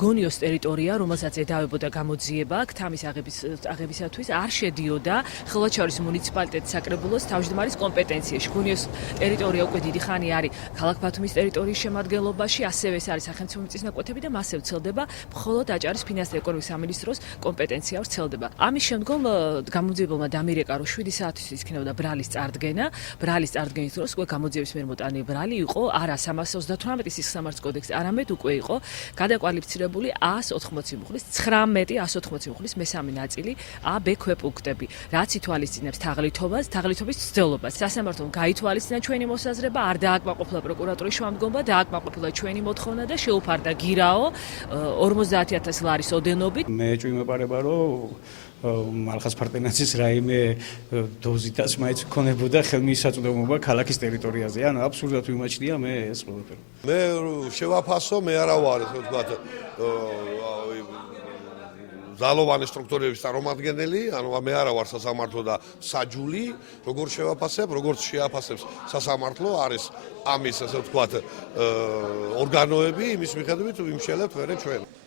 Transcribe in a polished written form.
გონიოს ტერიტორია, რომელსაც ედავებოდა გამოძიება, თამის აღებისათვის არ შედიოდა ხილვაჩაურის მუნიციპალიტეტის საკრებულოს თავმჯდომარის კომპეტენციაში. გონიოს ტერიტორია უკვე დიდი ხანი არის ქალაქ ბათუმის ტერიტორიის შემადგენლობაში, ასევე ეს არის სახელმწიფო მიწისნაკვეთები და მასზე ვრცელდება მხოლოდ აჭარის ფინანსთა და ეკონომიკის სამინისტროს კომპეტენცია ვრცელდება. ამის შემდგომ გამოძიებელმა დამირეკა, რომ 7 საათისთვის იქნებოდა ბრალის წარდგენა. ბრალის წარდგენის დროს უკვე გამოძიების მიერ მოტანილი ბრალი იყო არა 338 სიხსამართლოს კოდექსი, არამედ უკვე იყო გადაკვალიფიცირებული 180 მუხლის, 19 მუხლის მესამე ნაწილი A, B ქვეპუნქტები, რაც ითვალისწინებს თაღლითობას, თაღლითობის ცდელობას. სასამართლომ გაითვალისწინა ჩვენი მოსაზრება, არ დააკმაყოფილა პროკურატურის შუამდგომობა, დააკმაყოფილა ჩვენი მოთხოვნა და შეუფარდა გირაო 50,000 ლარის ოდენობით. მე ჭვიმეპარება, რომ მალხაზ ფარტენაცის რაიმე დოზიტაც მაინც ქონებოდა ხელმისაწვდომობა ქალაქის ტერიტორიაზე. ანუ აბსურდად ვიმაჩნია მე ეს ყველაფერი. მე შევაფასო, მე არა ვარ, ესე ვთქვათ, ძალოვანი სტრუქტურების წარმომადგენელი, ანუ მე არა ვარ სასამართლო და საჯული, როგორც შევაფასებ, როგორც შეაფასებს სასამართლო, არის ამის, ესე ვთქვათ, ორგანოები, იმის მიხედვით ვიმშელებთ ვერე ჩვენ.